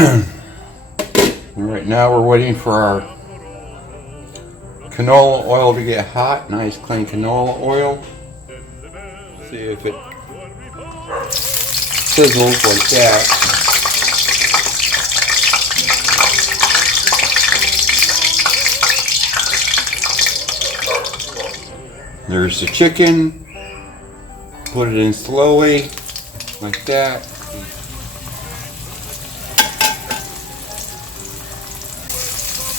Right now we're waiting for our canola oil to get hot. Nice clean canola oil. See if it sizzles like that. There's the chicken. Put it in slowly like that.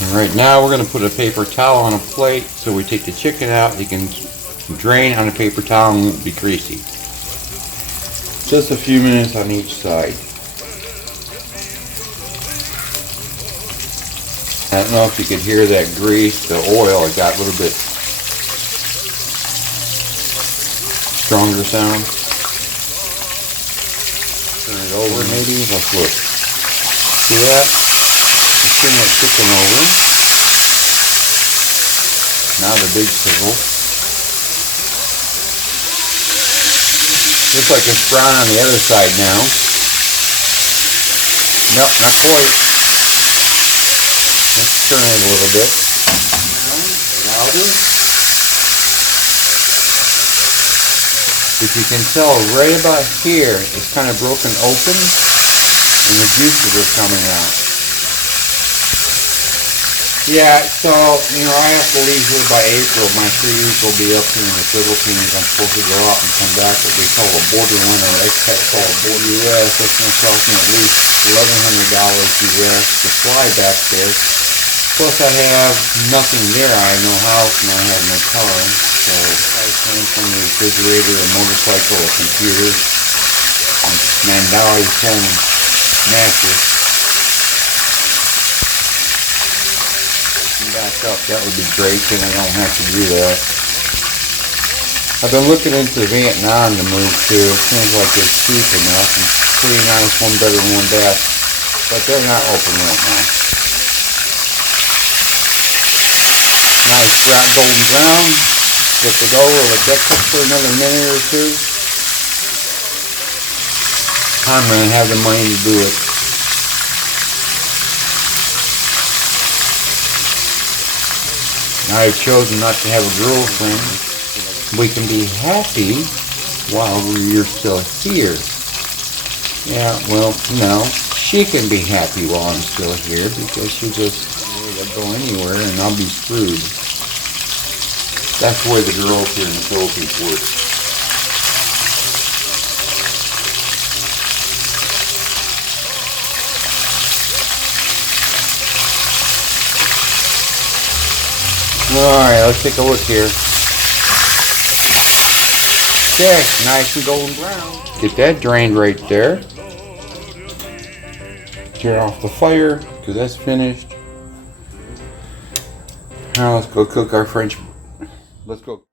And right now we're going to put a paper towel on a plate so we take the chicken out. You can drain on a paper towel and it won't be greasy. Just a few minutes on each side. I don't know if you could hear that grease, the oil, it got a little bit stronger sound. Turn it over maybe. Let's look. See that? Turn that chicken over. Now the big sizzle. Looks like it's brown on the other side now. Nope, not quite. Let's turn it a little bit. Louder. If you can tell right about here, it's kind of broken open and the juices are coming out. Yeah, so, I have to leave here by April. My 3 years will be up here in the Philippines. I'm supposed to go out and come back what they call a border winter. Expat called border US. That's going to cost me at least $1,100 US to fly back there. Plus I have nothing there. I have no house and I have no car. So I came from the refrigerator, a motorcycle, a computer, and Mandali's home mattress. Back up, that would be great, and I don't have to do that. I've been looking into Vietnam to move to. It seems like it's cheap enough and pretty nice, 1 bedroom, 1 bath, but they're not open right now. Nice brown, golden brown. Flip it over, let that cook for another minute or 2. I'm going to have the money to do it. I've chosen not to have a girlfriend. We can be happy while you're still here. Yeah, well, no. She can be happy while I'm still here because she'll just go anywhere and I'll be screwed. That's the way the girls here in the Philippines work. Alright, let's take a look here. Okay, nice and golden brown. Get that drained right there. Tear off the fire, because that's finished. Now let's go cook our French. Let's go.